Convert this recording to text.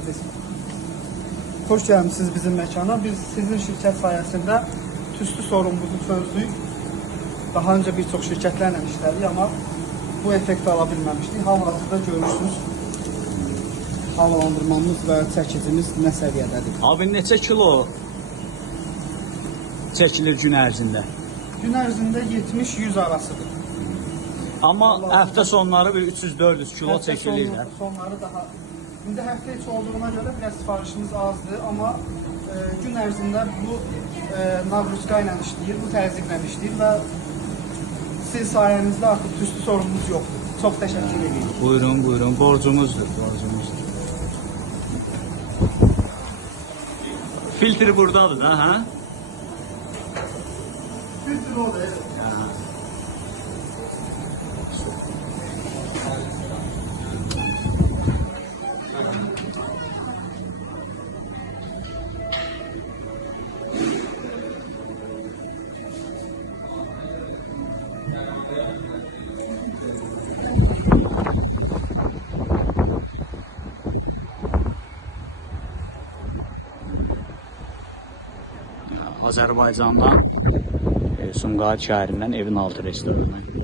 geldiniz. Hoş gəlmisiniz bizim məkana. Biz sizin şirkət sayəsində tüstü sorunumuzu çözdük. Daha önce birçok şirkətlərlə işlədik, amma bu effekti ala bilməmişdik. Hal-hazırda görürsünüz. Havalandırmamız və çəkicimiz nə səviyyədədir. Abi neçə kilo çəkilir gün ərzində? Gün ərzində 70-100 arasıdır. Amma həftə sonları bir 300-400 kilo Həftə çəkilir də. Sonları daha. İndi həftə içi olduğuna görə biraz sifarişimiz azdır, amma e, gün ərzində bu e, navruzka ilə işləyir, bu təzyiqlə işləyir və siz sayənizdə artıq tüstü sorunumuz yoxdur. Çox təşəkkür edirəm. Buyurun, buyurun. Borcumuzdur, borcumuzdur. Filtri buradadır da, hə? Filtr o da, evet. Azərbaycandan e, Sumqayıt şəhərindən evin altı restoranına.